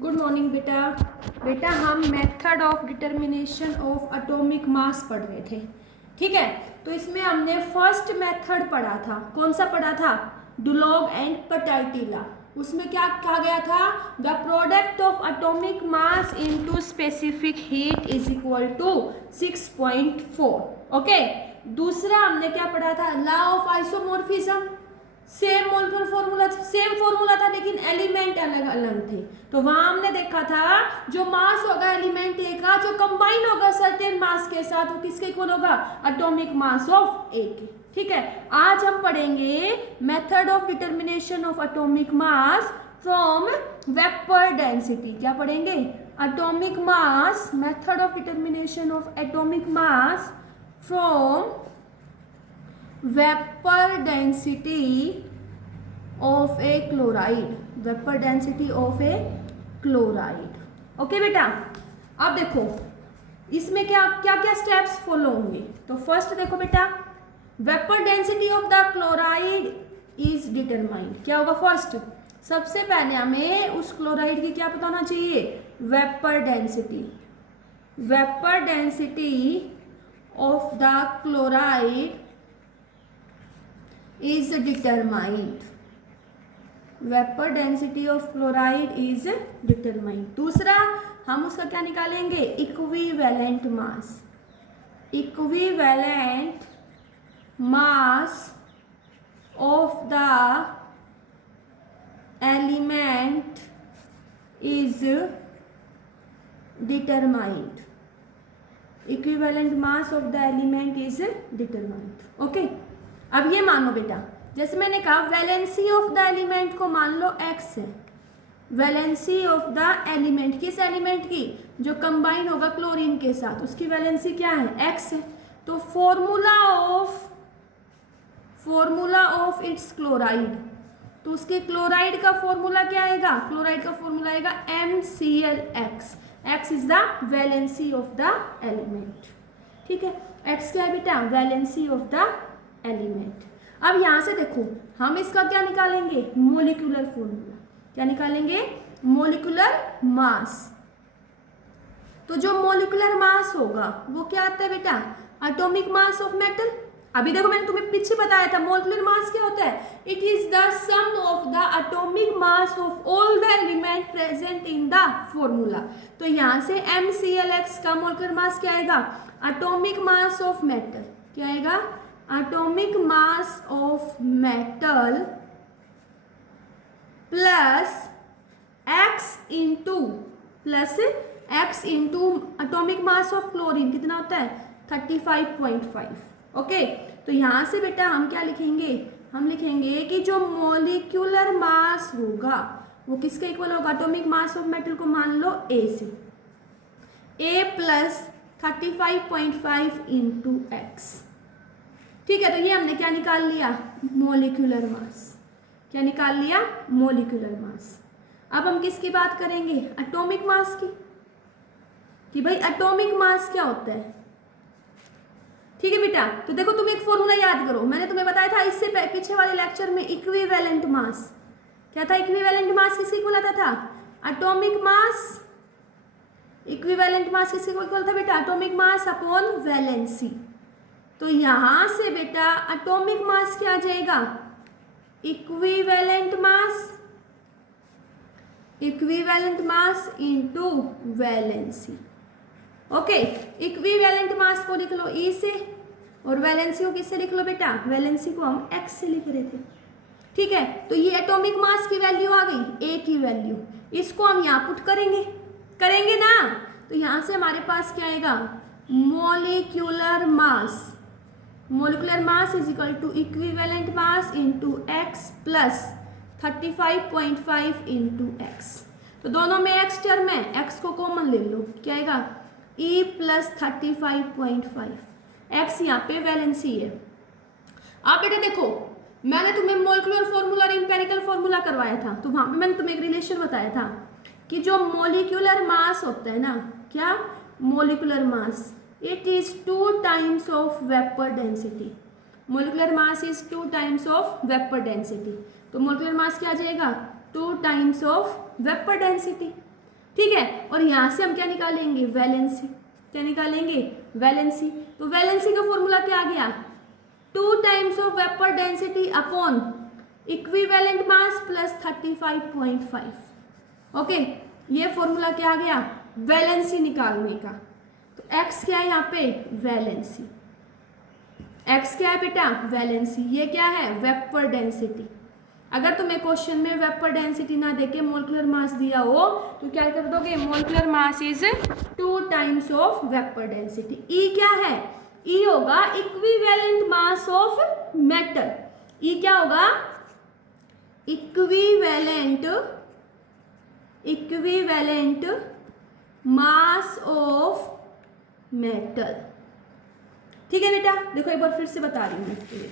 Good morning बेटा। बेटा हम method of determination of atomic मास पढ़ रहे थे, ठीक है। तो इसमें हमने फर्स्ट मेथड पढ़ा था। कौन सा पढ़ा था? Dulong and Petit law. उसमें क्या कहा गया था? The product of atomic mass into specific heat is equal to 6.4। Okay. दूसरा हमने क्या पढ़ा था? Law of isomorphism. Same molecular formula, same formula था लेकिन एलिमेंट अलग अलग थे। तो वहां हमने देखा था जो मास होगा एलिमेंट ए का, जो कंबाइन होगा सर्टेन मास के साथ, वो किसके इक्वल होगा? एटॉमिक मास ऑफ ए के। ठीक है। आज हम पढ़ेंगे method of determination of atomic mass from vapour density. क्या पढ़ेंगे? Atomic mass, method of determination of atomic mass from vapour density of A chloride. Vapour density of A chloride. Okay बेटा। अब देखो इसमें क्या क्या क्या स्टेप्स फॉलो होंगे। तो फर्स्ट देखो बेटा, vapour density of the chloride is determined. क्या होगा फर्स्ट? सबसे पहले हमें उस क्लोराइड की क्या पता होना चाहिए? Vapour density. Vapour density of the chloride is determined. Vapor density of chloride is determined. दूसरा हम उसका क्या निकालेंगे? Equivalent mass. Equivalent mass of the element is determined. Equivalent mass of the element is determined. Okay. अब ये मानो बेटा, जैसे मैंने कहा वैलेंसी ऑफ द एलिमेंट को मान लो x है। वैलेंसी ऑफ द एलिमेंट, किस एलिमेंट की? जो कंबाइन होगा क्लोरीन के साथ, उसकी वैलेंसी क्या है? x है। तो फॉर्मूला ऑफ इट्स क्लोराइड, तो उसके क्लोराइड का फॉर्मूला क्या आएगा? क्लोराइड का फॉर्मूला आएगा MClX। x is the valency of the element. ठीक है। x क्या है बेटा? Valency of the element. अब यहां से देखो हम इसका क्या निकालेंगे? Molecular formula. क्या निकालेंगे? Molecular mass. तो जो मोलिकुलर मास होगा वो क्या आता है बेटा? Atomic mass of metal. अभी देखो मैंने तुम्हें पीछे बताया था मोलिकुलर मास क्या होता है? It is the sum of the atomic mass of all the element present in the formula. तो यहां से MClX का मोलिकुलर मास क्या आएगा? Atomic mass of metal. क्या आएगा? Atomic mass of metal plus x into atomic mass of chlorine कितना होता है? 35.5। ओके। तो यहां से बेटा हम क्या लिखेंगे? हम लिखेंगे कि जो मॉलिक्यूलर मास होगा वो किसके इक्वल होगा? एटॉमिक मास ऑफ मेटल को मान लो A से, A प्लस 35.5 इंटू x। ठीक है। तो ये हमने क्या निकाल लिया? Molecular mass. क्या निकाल लिया? Molecular mass. अब हम किसकी बात करेंगे? एटॉमिक मास की, कि भाई एटॉमिक मास क्या होता है। ठीक है बेटा। तो देखो तुम एक फॉर्मूला याद करो, मैंने तुम्हें बताया था इससे पीछे वाले लेक्चर में, इक्विवेलेंट मास। क्या था इक्विवेलेंट मास? किसके इक्वल आता था? Atomic mass. इक्विवेलेंट मास किसके इक्वल था बेटा? Atomic mass upon valency. तो यहां से बेटा एटॉमिक मास क्या आ जाएगा? Equivalent mass into valency. Okay. Equivalent mass को लिख लो E से और वैलेंसी को किससे लिख लो बेटा? वैलेंसी को हम X से लिख रहे थे। ठीक है। तो ये एटॉमिक मास की वैल्यू आ गई, A की वैल्यू। इसको हम यहाँ पुट करेंगे ना। तो यहां से हमारे पास क्या आएगा? Molecular mass. Molecular mass is equal to equivalent mass into x plus 35.5 into x। तो दोनों में x टर्म है, x को कॉमन ले लो। क्या आएगा? E plus 35.5। x यहाँ पे वैलेंसी है। आप बेटा देखो मैंने तुम्हें मोलिकुलर फॉर्मूला और इंपेरिकल फॉर्मूला करवाया था, तो वहां पे मैंने तुम्हें एक रिलेशन बताया था कि जो मोलिकुलर मास होता है ना, क्या molecular mass, it is 2 times of vapor density। Molecular mass is 2 times of vapor density। तो मोलिकुलर मास क्या आ जाएगा? 2 times of vapor density। ठीक है। और यहाँ से हम क्या निकालेंगे, वैलेंसी। क्या निकालेंगे, वैलेंसी। तो वैलेंसी का फॉर्मूला क्या आ गया, 2 times of vapour density upon equivalent mass plus 35.5। Okay, ये फॉर्मूला क्या आ गया, वैलेंसी निकालने का। तो x क्या है यहाँ पे, वैलेंसी। x क्या है बेटा, वैलेंसी। ये क्या है, वेपर डेंसिटी। अगर तुम्हें क्वेश्चन में वेपर डेंसिटी ना देके मोलिकुलर मास दिया हो तो क्या कर दोगे, molecular mass is 2 times of vapour density. E क्या है, E होगा equivalent mass of metal. E क्या होगा, इक्विवेलेंट मास ऑफ मेटल। ठीक है बेटा, देखो एक बार फिर से बता रही हूँ इसके लिए।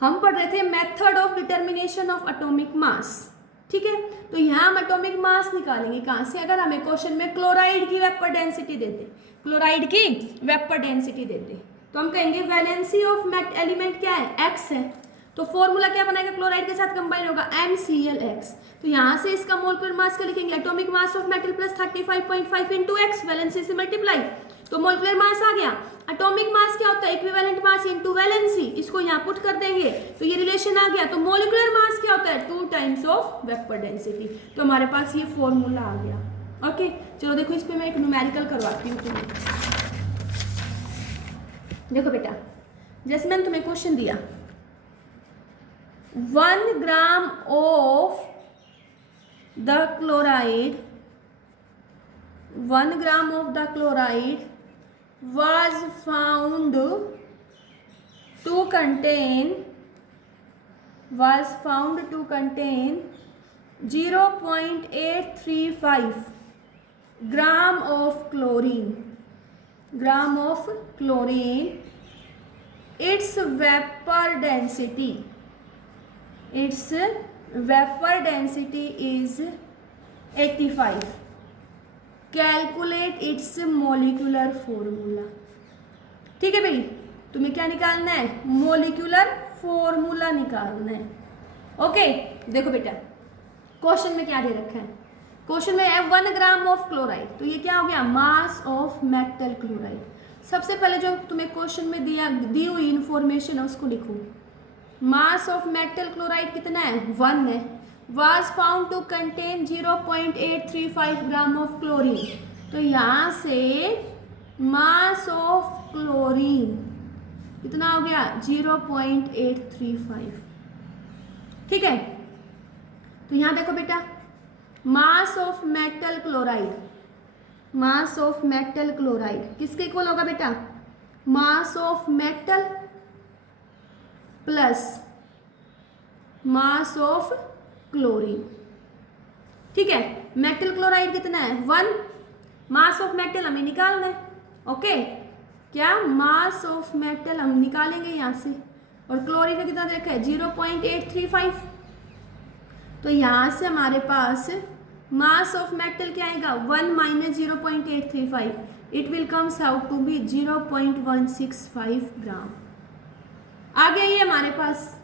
हम पढ़ रहे थे method of determination of atomic मास। ठीक है, तो यहाँ हम एटॉमिक मास निकालेंगे कहाँ से, अगर हमें क्वेश्चन में क्लोराइड की वेपर डेंसिटी देते, क्लोराइड की वेपर डेंसिटी देते, तो हम कहेंगे वैलेंसी ऑफ एलिमेंट क्या है, x है। तो फॉर्मूला क्या बनाएगा, क्लोराइड के साथ कंबाइन होगा MClX। तो यहाँ से इसका मोलिकुलर मास क्या लिखेंगे, atomic mass of metal plus 35.5 into x, valency से मल्टीप्लाई, तो मोलिकुलर मास आ गया। एटॉमिक मास क्या होता है, इक्विवेलेंट मास इनटू वैलेंसी, इसको यहाँ पुट कर देंगे तो ये रिलेशन आ गया। तो मोलिकुलर मास क्या होता है, 2 टाइम्स ऑफ वेपर डेंसिटी। तो हमारे पास ये फॉर्मूला आ गया। ओके, चलो देखो इस पे मैं एक न्यूमेरिकल करवाती हूँ तुम्हें। देखो बेटा, जैसे मैंने तुम्हें क्वेश्चन दिया, 1 gram of the chloride, 1 gram of the chloride was found to contain 0.835 gram of chlorine, its vapor density is 85. Calculate its molecular formula. ठीक है भाई, तुम्हें क्या निकालना है, मोलिकुलर फॉर्मूला निकालना है। ओके, देखो बेटा क्वेश्चन में क्या दे रखा है, क्वेश्चन में है 1 ग्राम ऑफ क्लोराइड, तो ये क्या हो गया, मास ऑफ मेटल क्लोराइड। सबसे पहले जो तुम्हें क्वेश्चन में दी हुई इंफॉर्मेशन है उसको लिखो। मास ऑफ मेटल क्लोराइड कितना है, 1 है। was found to contain 0.835 gram of chlorine, तो यहाँ से मास ऑफ क्लोरीन कितना हो गया, 0.835। ठीक है, तो यहाँ देखो बेटा, मास ऑफ मेटल क्लोराइड किसके इक्वल होगा बेटा, मास of metal plus mass of chlorine. ठीक है, मेटल क्लोराइड कितना है, 1, मास ऑफ मेटल हमें निकालना है। ओके, क्या मास ऑफ मेटल हम निकालेंगे यहाँ से, और क्लोरीन का कितना देखा है, 0.835। तो यहाँ से हमारे पास मास ऑफ मेटल क्या आएगा, 1 minus 0.835, it will comes out to be 0.165 gram. आ गया ये हमारे पास,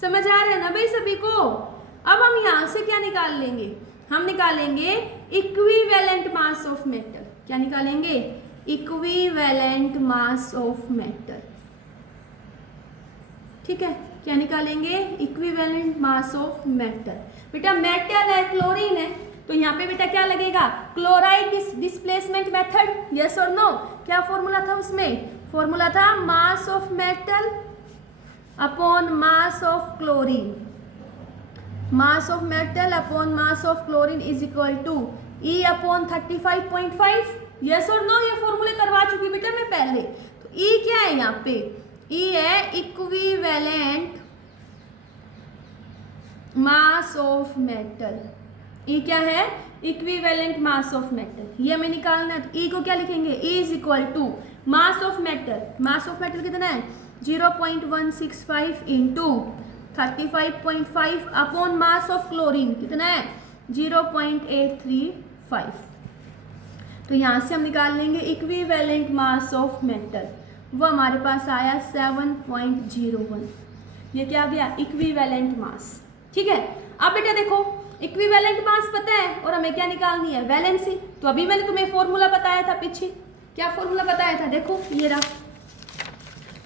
समझ आ रहा है ना भाई सभी को। अब हम यहाँ से क्या निकाल लेंगे, हम निकालेंगे इक्विवेलेंट मास ऑफ मेटल। क्या निकालेंगे, इक्विवेलेंट मास ऑफ मेटल। ठीक है, क्या निकालेंगे, इक्विवेलेंट मास ऑफ मेटल। बेटा मेटल है, क्लोरीन है, तो यहाँ पे बेटा क्या लगेगा, क्लोराइड डिस्प्लेसमेंट मेथड, यस और नो। क्या फॉर्मूला था उसमें, फॉर्मूला था mass of metal upon mass of chlorine, mass of metal upon mass of chlorine is equal to E upon 35.5, yes और नो। ये फॉर्मूले करवा चुकी बेटा मैं पहले। तो E क्या है यहाँ पे, E है equivalent mass of metal. E क्या है, इक्विवेलेंट मास ऑफ मेटल, ये हमें निकालना है। तो E को क्या लिखेंगे, E is equal to mass of metal, mass of metal कितना है 0.165 into 35.5 upon mass of chlorine कितना है 0.835। तो यहाँ से हम निकाल लेंगे इक्विवेलेंट मास ऑफ मेटल, वो हमारे पास आया 7.01। ये क्या गया, इक्विवेलेंट मास। ठीक है, अब बेटा देखो इक्विवेलेंट मास पता है और हमें क्या निकालनी है, वैलेंसी। तो अभी मैंने तुम्हें फॉर्मूला बताया था पीछे, क्या फॉर्मूला बताया था, देखो ये रहा।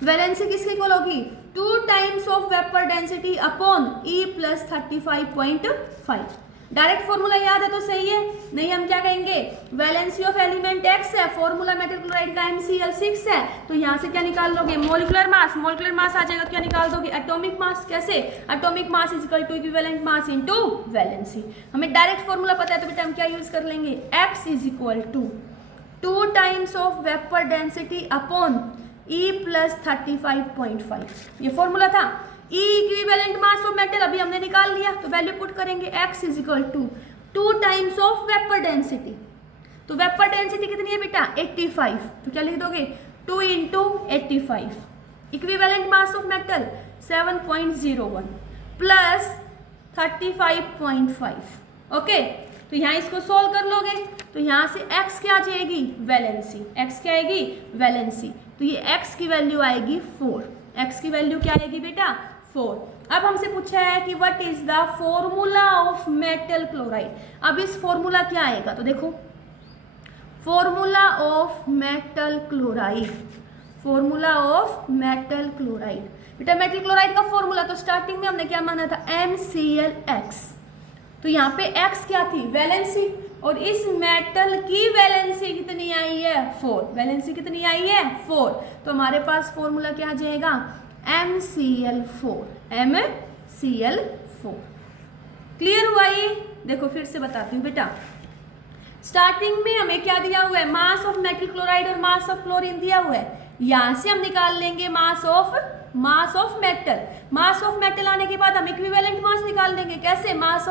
वैलेंसी किसकी इक्वल होगी, 2 times of vapour density upon E plus 35.5। Direct formula याद है तो सही है, नहीं हम क्या कहेंगे, वैलेंसी ऑफ एलिमेंट X है, फॉर्मूला मेटल क्लोराइड का MCl6 है, तो यहाँ से क्या निकाल लोगे, मोलिकुलर मास। मोलिकुलर मास आ जाएगा, क्या निकाल दोगे, एटॉमिक मास। कैसे, atomic mass is equal to equivalent mass into valency. हमें डायरेक्ट फॉर्मूला पता है तो बेटा हम क्या यूज कर लेंगे, X is equal to 2 times of vapour density upon E plus 35.5, ये फॉर्मूला था। E equivalent mass of metal अभी हमने निकाल लिया, तो वैल्यू पुट करेंगे, X is equal to 2 times of vapour density. तो वेपर डेंसिटी कितनी है बेटा, 85, तो क्या लिख दोगे, 2 into 85। Equivalent mass of metal 7.01 plus 35.5। Okay, तो यहाँ इसको सोल्व कर लोगे, तो यहाँ से x क्या आ जाएगी, वैलेंसी। x क्या आएगी, वैलेंसी। तो ये x की वैल्यू आएगी 4। x की वैल्यू क्या आएगी बेटा, 4। अब हमसे पूछा है कि what is the formula of metal chloride. अब इस फॉर्मूला क्या आएगा, तो देखो formula of metal chloride, formula of metal chloride. बेटा मेटल क्लोराइड का फॉर्मूला तो स्टार्टिंग में हमने क्या माना था, MClX। तो यहाँ पे X क्या थी, वैलेंसी, और इस मेटल की वैलेंसी कितनी आई है, 4। वैलेंसी कितनी आई है, 4। तो हमारे पास फॉर्मूला क्या आ जाएगा, MCl4। MCl4। क्लियर हुआ ये, देखो फिर से बताती हूँ बेटा। स्टार्टिंग में हमें क्या दिया हुआ है, मास ऑफ मेटल क्लोराइड और मास ऑफ क्लोरीन दिया हुआ है। यहाँ से हम निकाल लेंगे मास of metal. Mass of metal आने के बाद हम इक्विवेलेंट मास निकाल देंगे। कैसे, मास ऑफ